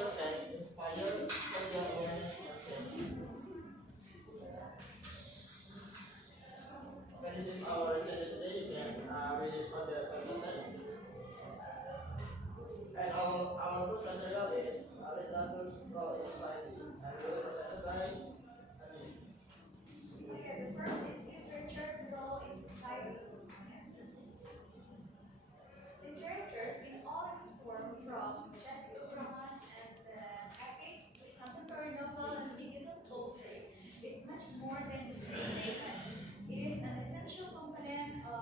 literature can inspire social awareness and change. Okay, this is our agenda today. You can read it on the pamphlet. And our first material is literature's role in society, and we will present by Anil. Okay, the first is literature's role in society. Literatures in all its form, from classical dramas and epics to contemporary novel and digital poetry, is much more than just entertainment. It is an essential component of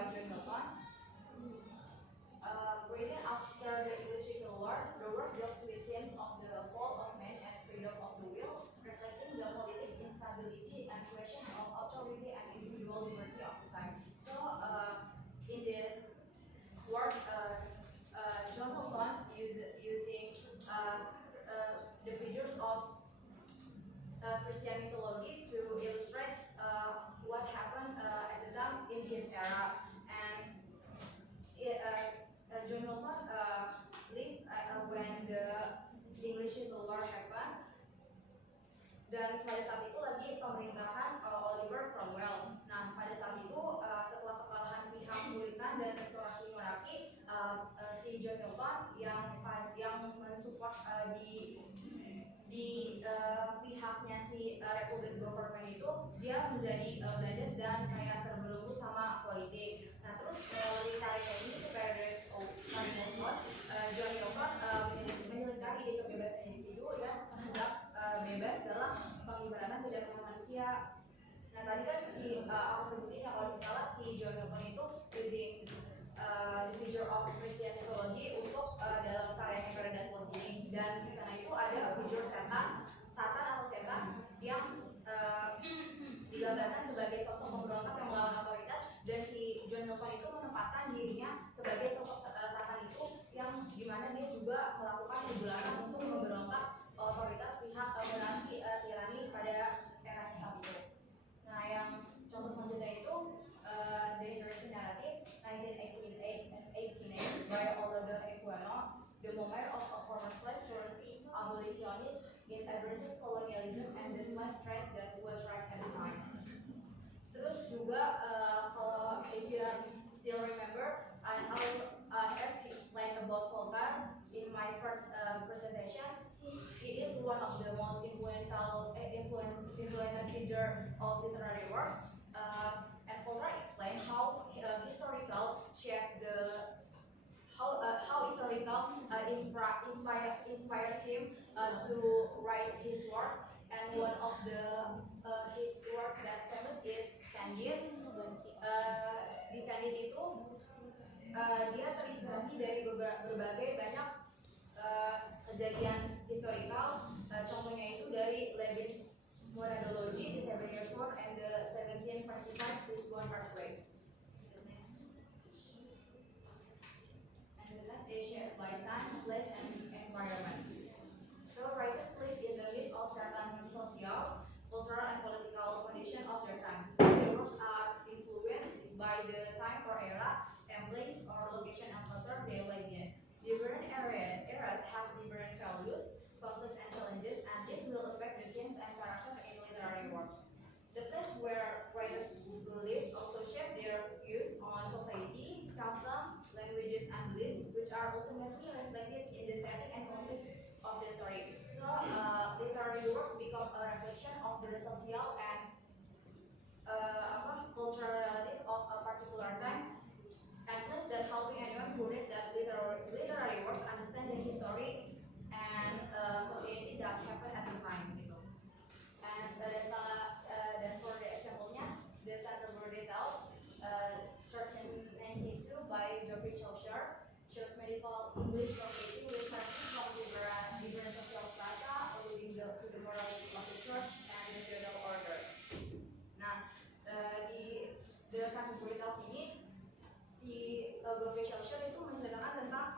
by John Milton. Written after the English Civil War, the work deals with themes of the fall of man and freedom of the will, reflecting the political instability and questions of authority and individual liberty of the time. So, in this work, John Milton using the figures of Christian mythology to illustrate what happened at the time in his era. And John Milton lived when the English Civil War happened, dan pada saat itu lagi pemerintahan Oliver Cromwell. Nah, pada saat itu setelah kekalahan pihak Puritan dan restorasi monarki, si John Milton yang mensupport di pihaknya si Republic Government itu, dia menjadi blended dan kayak terbelenggu sama politik. Nah, terus literary ini sebagai John Milton menyelidiki ide kebebasan individu yang hendak bebas dalam pengibaratan kedatangan manusia. Nah, tadi kan aku sebutin ya, kalau misalnya si John Milton itu using the figure of Christian mythology untuk dalam karyanya Paradise Lost ini, dan di sana itu ada figure Satan atau setan yang digambarkan sebagai sosok pemberontak yang melawan otoritas, dan si John Milton itu menempatkan dirinya sebagai sosok Satan itu, yang dimana dia juga melakukan perbuatan untuk memberontak otoritas pihak monarki tirani pada era saat itu. Nah, yang contoh selanjutnya itu The Interesting Narrative 1988 by Olado Equiano, the memoir of a former slave turned abolitionist. It addresses colonialism and the slave trade that was right at the time. Terus juga kalau if you still remember, I have explained about Voltaire in my first presentation. He is one of the most influential figure of literary works, and Voltaire explained how historical inspired him to write his work, and one of his work that famous is Candide. Di Candide itu dia terinspirasi dari berbagai banyak kejadian historical, contohnya itu dari Leibniz Monadology, The 7 Years' War, and the 1745 Lisbon Earthquake. And the next is shared by time, place, and environment. So writers live in the midst of certain social, cultural, and political conditions of their time. So their works are influenced by the time or era, and place or location and culture they live in. Different eras have different values, conflicts, and challenges, and this will affect the themes and character in literary works. The place where writers live also shape their views on society, custom, languages, and beliefs, which are ultimately reflected in the setting and conflicts of the story. So, literary works become a reflection of the social and cultural realities of a particular time, and plus that helping anyone who read that literary works understand the history and society that happened at the time gitu. And dan for the example-nya, the Canterbury Tales 1392 by Geoffrey Chaucer shows medieval English society with transition from different social strata, alluding to the morality of the church and the feudal order. Nah, di The Canterbury Tales ini si Geoffrey Chaucer itu menceritakan tentang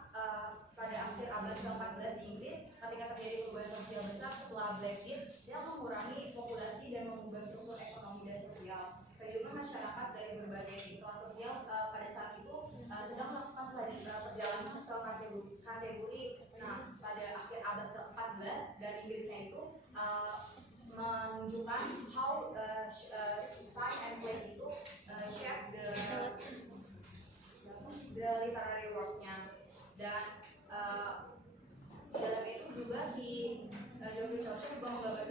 pada akhir abad ke-14 di Inggris, ketika terjadi perubahan sosial besar setelah Blackheath yang mengurangi populasi dan mengubah struktur ekonomi dan sosial. Kehidupan masyarakat dari berbagai kelas sosial pada saat itu sedang melakukan perjalanan ke kategori. Nah, pada akhir abad ke-14 dan Inggrisnya itu menunjukkan how time and place itu shape the literary works-nya, dan di dalam itu juga si Geoffrey Chaucer juga menggambarkan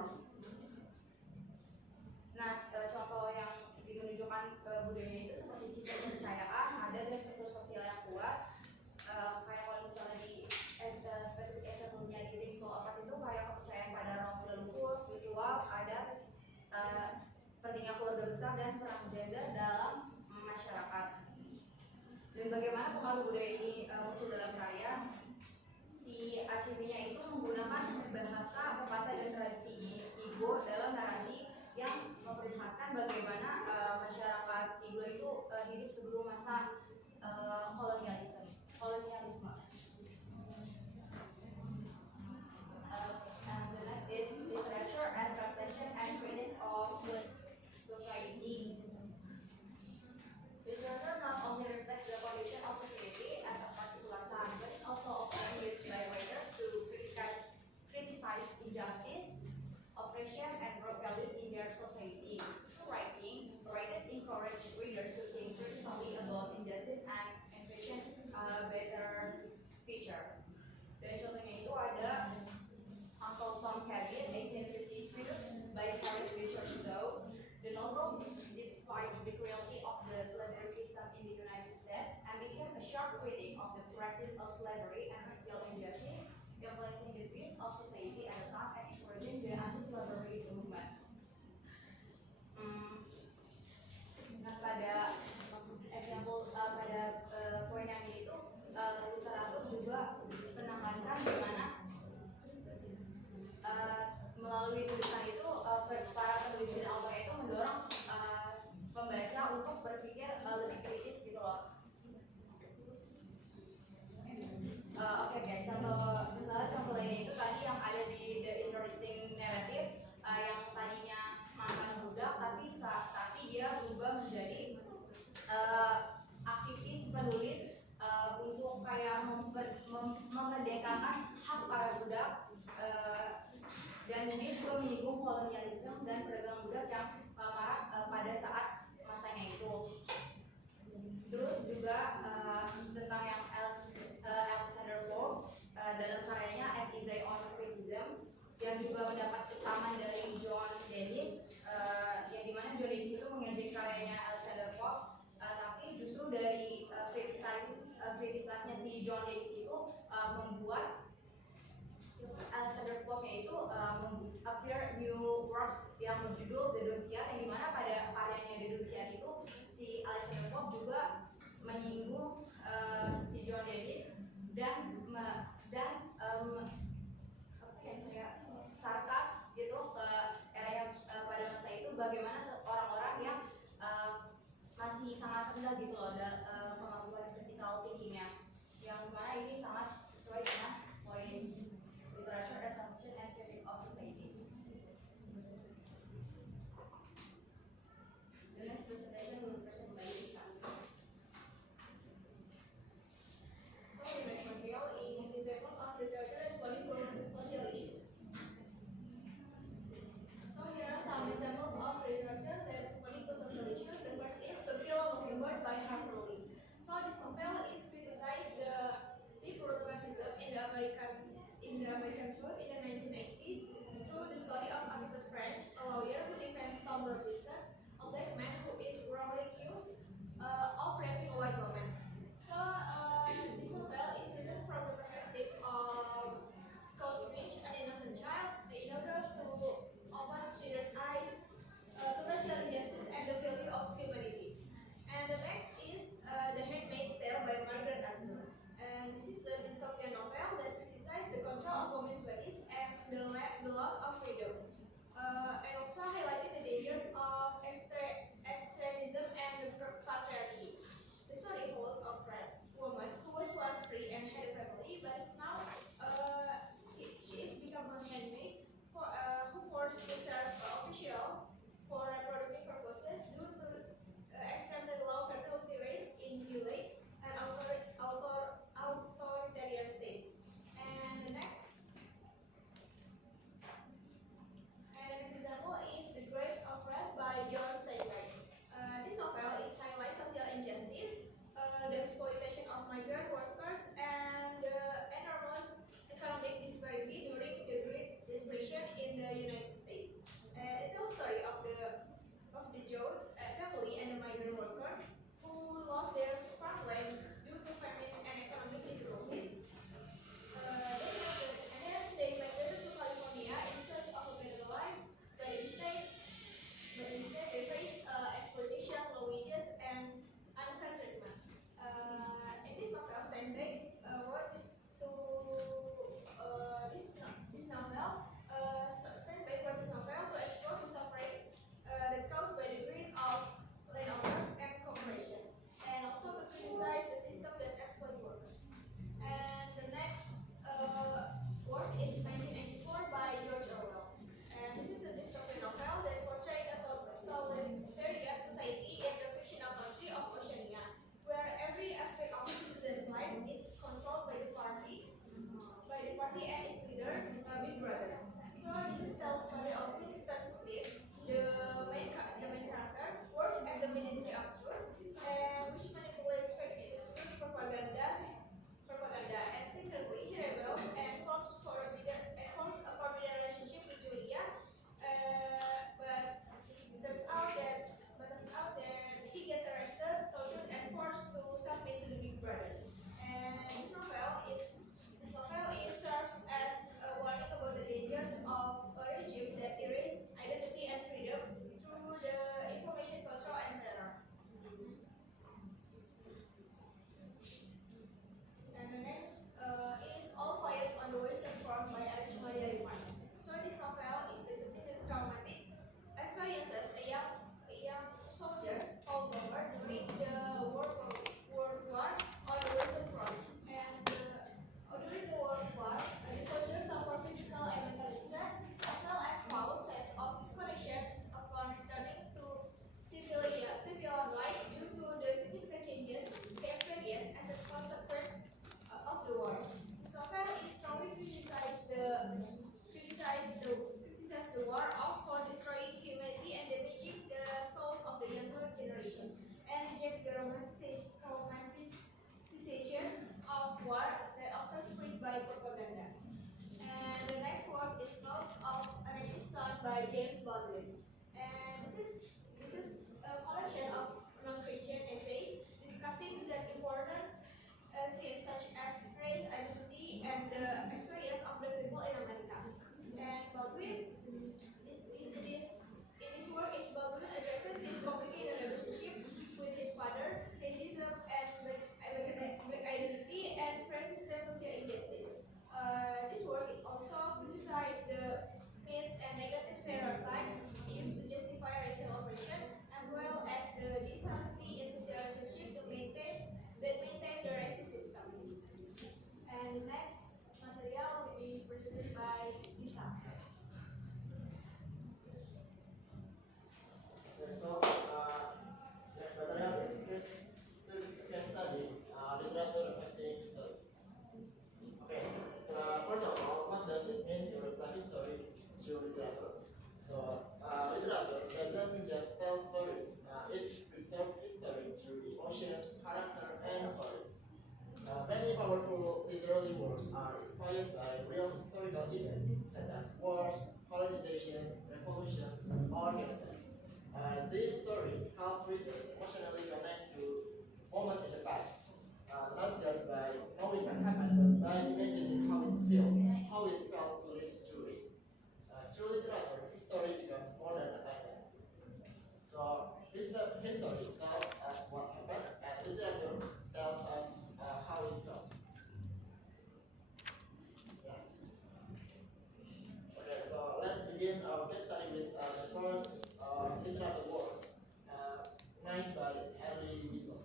works. Nah, contoh yang ditunjukkan budaya itu seperti sistem kepercayaan, ada dan struktur sosial yang kuat. Kayak kalau misalnya di spesifik example-nya di Ring Soul Apart itu kayak kepercayaan pada roh leluhur, ritual, adat, pentingnya keluarga besar dan peran gender dalam masyarakat. Dan bagaimana pengaruh budaya ini muncul dalam karya? Si Archimedes itu menggunakan bahasa, pepatah dan tradisi Igbo dalam narasi yang memperlihatkan bagaimana masyarakat Igbo itu hidup sebelum masa kolonialisme. And the next is literature as reflection and critique of the society. Literature not only reflects the condition of society at a particular time, but is also often used by writers to criticize injustice, oppression, and broad values in their society. Through writing, writers encourage readers to think critically about injustice and envision a better future. Dan contohnya itu ada Uncle Tom Cabin, 1852, by Harriet Beecher Stowe. The novel describes the cruelty of the slavery system in the United States and became a sharp critic of the practice of slavery and racial injustice, influencing the views of society at the time and encouraging the anti-slavery movement. Nah, pada example pada poin yang ini itu literatur juga menekankan bagaimana melalui tulisan itu para penulis dan autor itu mendorong pembaca untuk berpikir lebih kritis gitu loh. Oke, contoh lainnya itu tadi yang ada di The Interesting Narrative yang tadinya mantan budak tapi dia berubah menjadi aktivis penulis untuk kayak memerdekakan hak para budak, dan dia juga menyinggung kolonialisme dan perdagangan budak yang marak pada saat masanya itu. Terus juga tentang yang Alexander Pope dalam karyanya An Essay on Criticism yang juga mendapat kecaman dari John Dennis, yang dimana John Dennis itu mengejek karyanya Alexander Pope, tapi justru dari kritisasinya si John Dennis itu membuat Alexander Pope-nya itu appear new works yang berjudul The Dunciad, yang dimana pada karyanya The Dunciad itu si Alexander Pope juga menyinggung si John Dennis dan kayak sarkas gitu ke era yang pada masa itu, bagaimana orang-orang yang masih sangat rendah gitu loh kemampuan critical thinkingnya, yang mana ini sangat sesuai dengan poin literature as function and critique of society. The next presentation will present by Rizka. So the next material is examples of literature responding to social issues. So here are some examples of literature just tell stories, it preserves history through emotion, character, and values. Many powerful literary works are inspired by real historical events such as wars, colonization, revolutions, or genocide. These stories help readers emotionally connect to moments in the past, not just by knowing what happened, but by imagining how it felt to live through it. Through literature, history becomes more than a title. So, history tells us what happened, and literature tells us how it felt. Yeah. Okay, so let's begin our case study with the first literature works, Night by Elie Wiesel.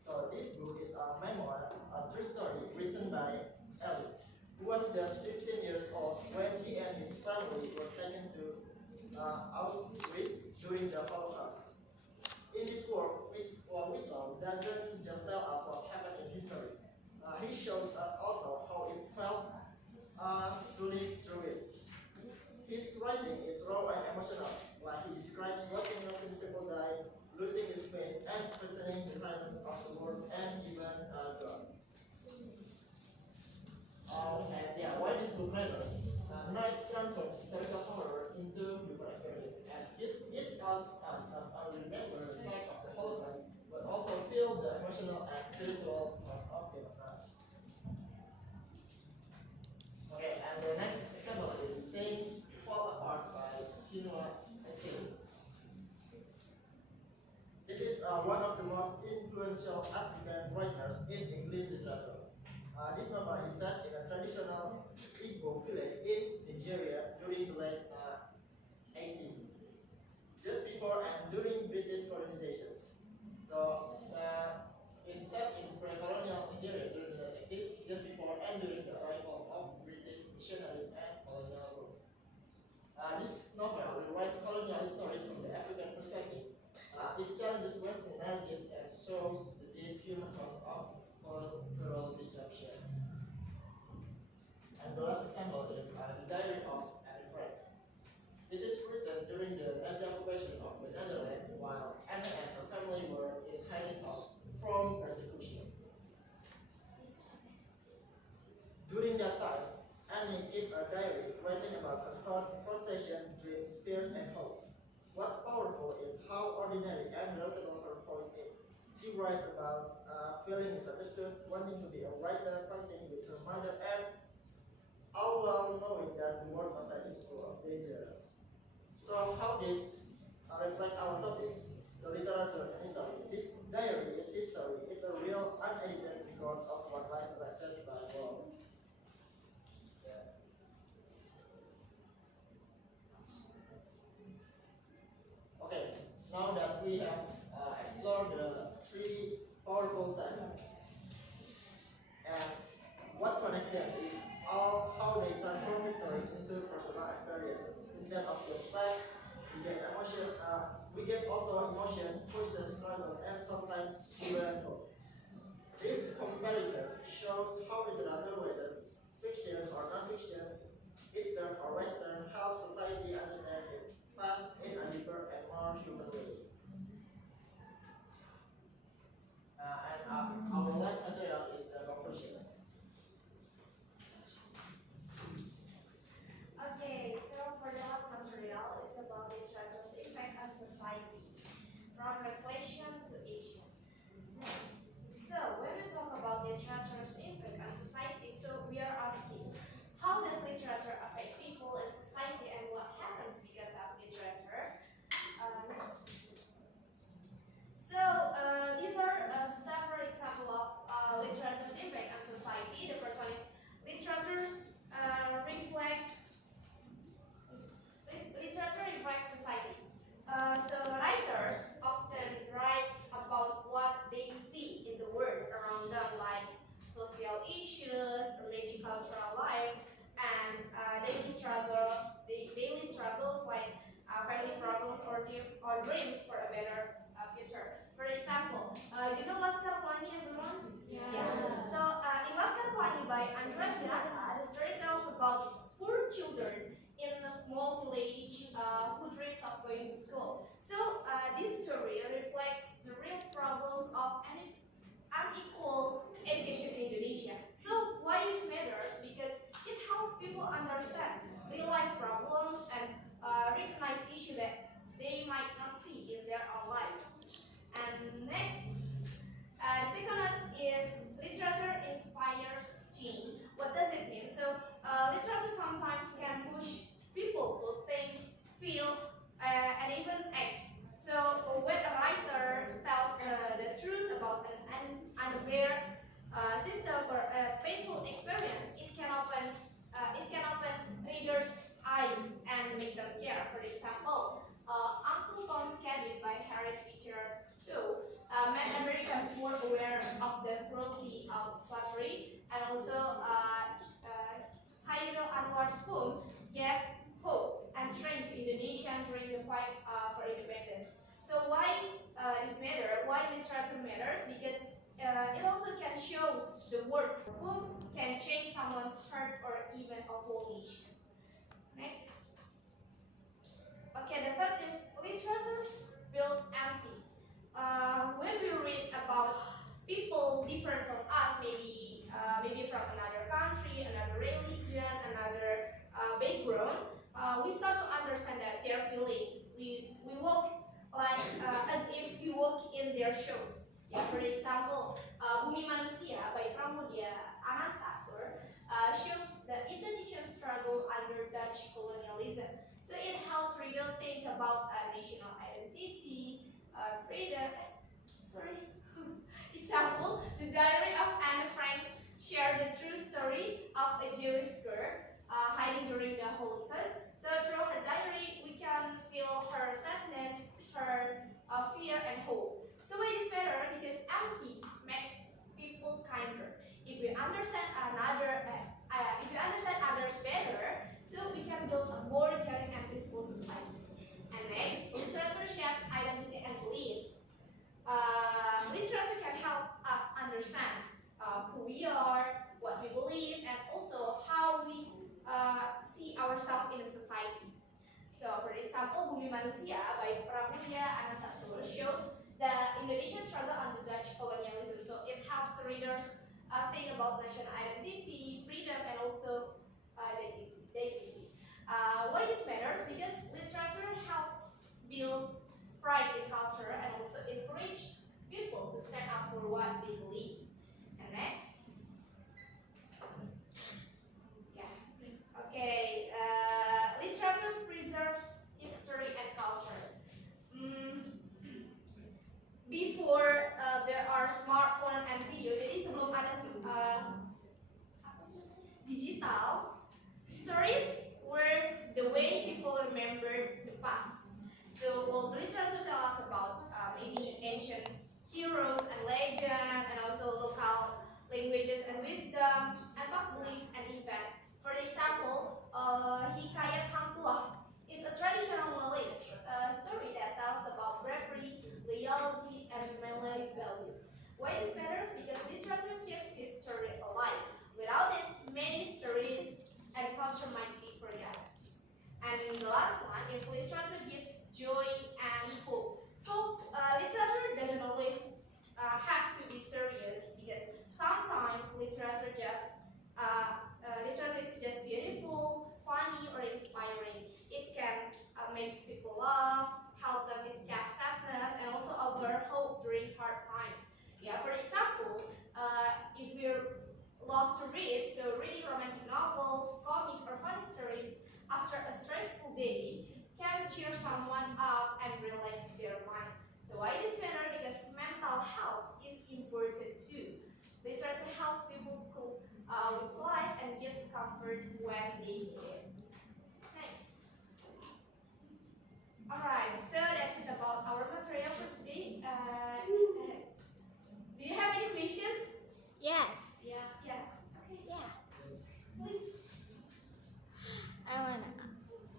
So this book is a memoir, a true story written by Elie, who was just 15 years old when he and his family were taken to Auschwitz during the Holocaust. In this work, Wiesel doesn't just tell us what happened in history. He shows us also how it felt to live through it. His writing is raw and emotional, like he describes watching innocent people die, losing his faith, and questioning the silence of the world and even God. And yeah, why this book matters? Night transforms historical horror into human experience, and it helps us not only remember the fact of the Holocaust, but also feel the emotional and spiritual cost of genocide. Okay, and the next example is Things Fall Apart by Chinua Achebe. This is one of the most influential African writers in English literature. This novel is set in a traditional Igbo village in Nigeria during the late 18th, just before and during British colonization. So it's set in pre-colonial Nigeria during the 80s, just before and during the arrival of British missionaries and colonial rule. This novel rewrites colonial history from the African perspective. It challenges Western narratives and shows the deep human cost of cultural disruption. And the last example is The Diary of Anne Frank. This is written during the Nazi occupation of the Netherlands while Anne and her family were in hiding from persecution. During that time, Annie kept a diary writing about her thought, frustration, dreams, fears, and hopes. What's powerful is how ordinary and relatable her voice is. She writes about feeling misunderstood, wanting to be a writer, fighting with her mother, and all while knowing that the world outside is full of danger. So, how this reflect our topic, the literature and history? This diary is history. It's a real, unedited record of what life reflected by world. Yeah. Okay, now that we have explored the three powerful texts, and what connects them is all how they transform history into personal experience. Instead of just fact, we get emotion. We get also emotion, choices, struggles, and sometimes even hope. This comparison shows how literature, whether fiction or non-fiction, Eastern or Western, helps society understand its past in a deeper and more human way. And our last material is the conclusion. Okay, so for the last material, it's about literature's impact on society, from reflection to action. So, when we talk about literature's impact on society, so we are asking, how does literature affect people and society, and what happens Indonesia during the fight for independence. So why this matter? Why literature matters? Because it also can shows the words who can change someone's heart or even a whole nation. Next. Okay, the third is literatures build empty. When we read about people different from us, maybe from another country, another religion, another background, we start to understand that their feelings. We walk like as if we walk in their shoes. Yeah, for example, Bumi Manusia by Pramudia Anantatur shows the Indonesian struggle under Dutch colonialism. So it helps reader think about national identity, freedom. Sorry. Example: the Diary of Anne Frank share the true story of a Jewish girl hiding during the Holocaust. So through her diary, we can feel her sadness, her fear, and hope. So why this matter? Because empathy makes people kinder. If we understand others better, so we can build a more caring and peaceful society. And next, literature shapes identity and beliefs. Literature can help us understand who we are, what we believe, and also how we see ourselves in a society. So, for example, Bumi Manusia by Pramudia Anantatur shows the Indonesian struggle under Dutch colonialism. So, it helps readers think about national identity, freedom, and also dignity. Why this matters? Because literature helps build pride in culture and also encourage people to stand up for what they believe. And next, yeah, okay, literature preserves history and culture. Before there are smartphone and video, jadi sebelum ada digital, stories were the way people remember the past. So, well, literature tell us about maybe ancient heroes and legends, and also local languages and wisdom, and past belief and events. For example, Hikayat Hang Tuah is a traditional Malay story that tells about bravery, loyalty, and Malay values. Why this matters? Because literature keeps history alive. Without it, many stories and culture might be forgotten. And the last one is literature gives joy and hope. So literature doesn't always have to be serious, because sometimes literature is just beautiful, funny, or inspiring. It can make people laugh, help them escape sadness, and also offer hope during hard times. Yeah, for example, if you love to read, so reading romantic novels, comic, or funny stories after a stressful day can cheer someone up and relax their mind. So why this matter? Because mental health is important too. Literature helps people cope with life and gives comfort when they need it. Thanks. Alright, so that's it about our material for today. Do you have any question? Yes. Yeah. Okay. Yeah. Please. I wanna ask.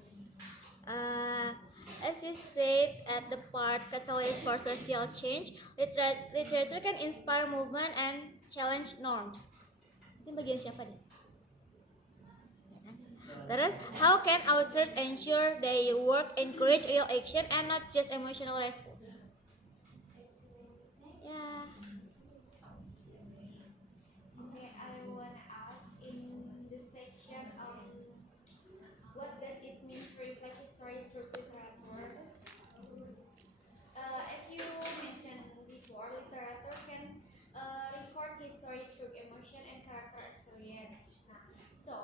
As you said at the part catalyst for social change, literature can inspire movement and challenge norms. Ini bagian siapa deh? Ya kan? Terus, how can authors ensure their work encourage real action and not just emotional response? Yeah. Okay, I wanna ask in this section, what does it mean to reflect history through literature? As you mentioned before, literature can record history through emotion and character experience. So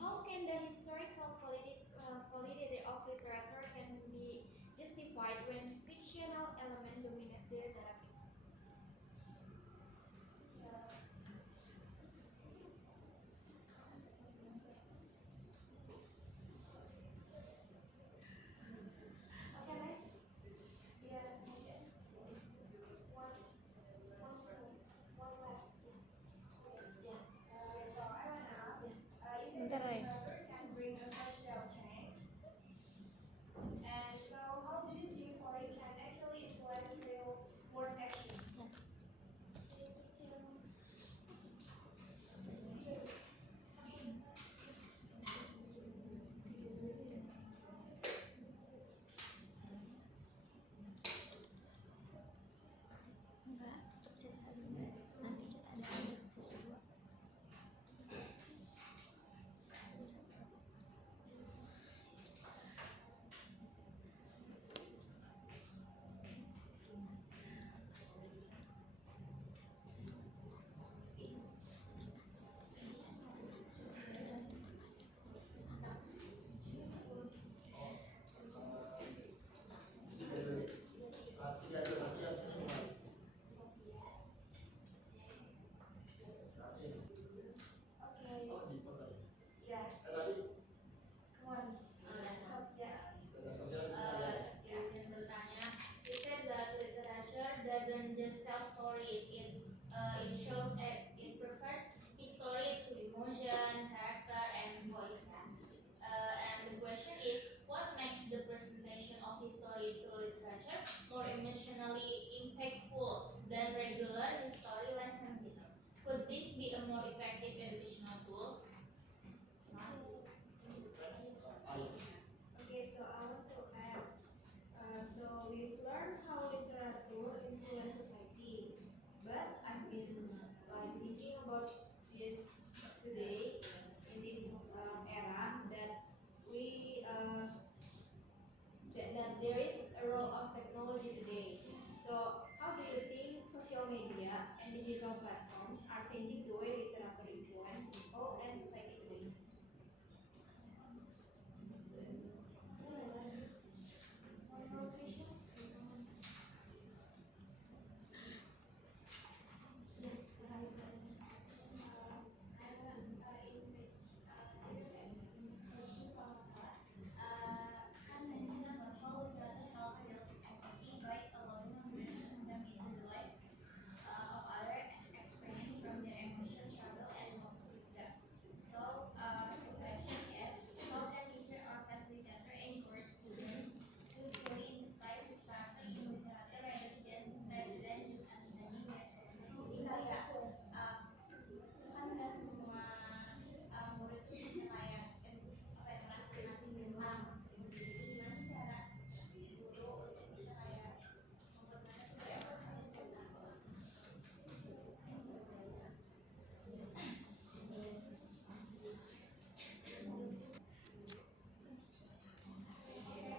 how can the historical validity of literature can be justified when fictional element dominate the narrative? there is a role of technology today. So, how do you think social media and digital platforms are changing the way literature influence people and society today? One more question. Kan mention about how literature help builds empathy by allowing readers to step into the lives of others and experience from their emotions, struggle, and them. So, the question is, how can teacher or facilitator encourage students to truly empathize with character in literature rather than just understanding their stories? Jadi kayak kan nggak semua murid tuh bisa kayak apa ya merasakan tentang seperti itu. Gimana sih cara guru untuk bisa kayak membuat mereka tuh berempati sama sekitar?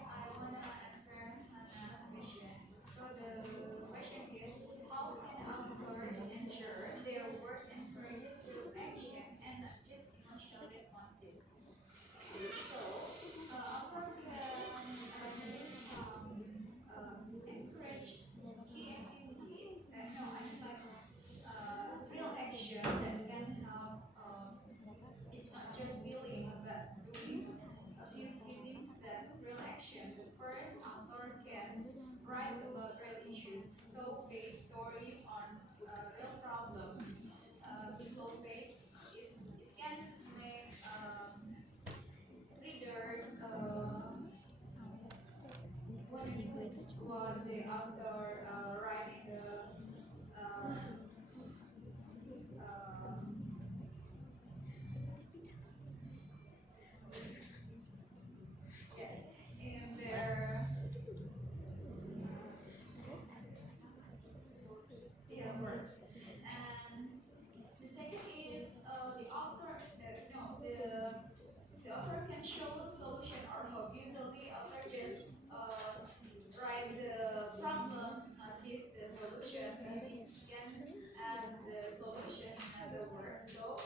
I wanna answer Hannah's question. So the question is, how can authors ensure their work encourages reflection and not just emotional responses? So, author can encourage key activities that no, I mean like real action that can help. It's not just feeling, but doing a few things that real action. First, author can write about real issues, so face stories on real problem people face. It can make readers what the author writing the in their works. And the second is the author. The author can show solution or hope. Usually, author just write the problems, not give the solution. He can add the solution in other words. So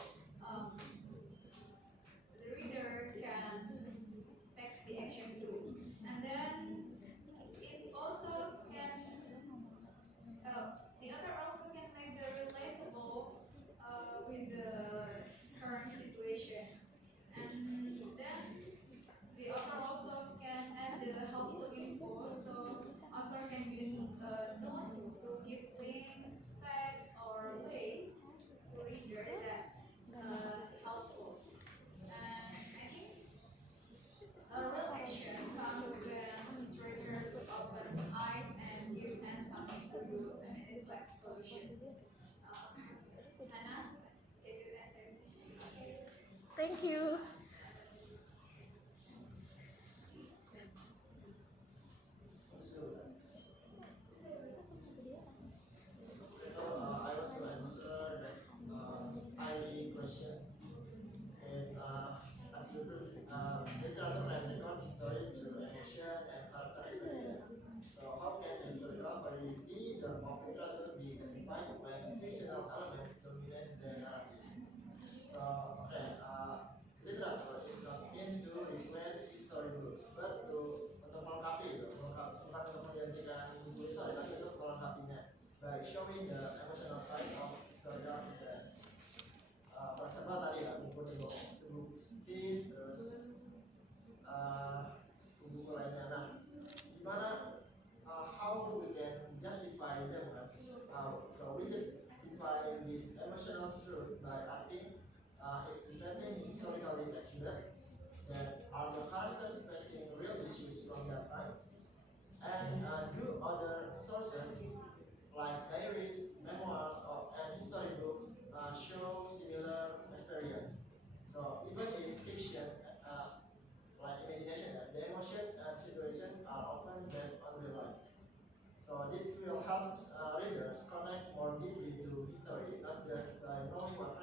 the reader can take the action too. And then it also can the author also can make the relatable with the current situation. And then the author also can add the helpful info, so author can use notes to give links, facts, or ways to reader that helpful. And I think a real action comes when readers open eyes and give them something to do, and it's like solution. Hannah, is it answer? Thank you. So I want to answer the IE questions. Is as you literature can record history through emotion and character experience. So how can the historical validity of literature be classified when fictional elements dominate the narrative? So okay, literature is not meant to replace history books, but untuk melengkapi bukan untuk menggantikan buku histori, tapi untuk melengkapinya by showing the emotional side of historical event. For example tadi ya buku deduktif, terus buku lainnya. Nah, gimana how we can justify them kan? So we justify this emotional truth by asking, is the setting historically accurate? That are the characters facing real issues from that time? And do other sources like diaries, memoirs, and history books show similar experience? So even if fiction, like imagination, the emotions and situations are often based on real life. So this will help readers connect more deeply to history, not just by knowing what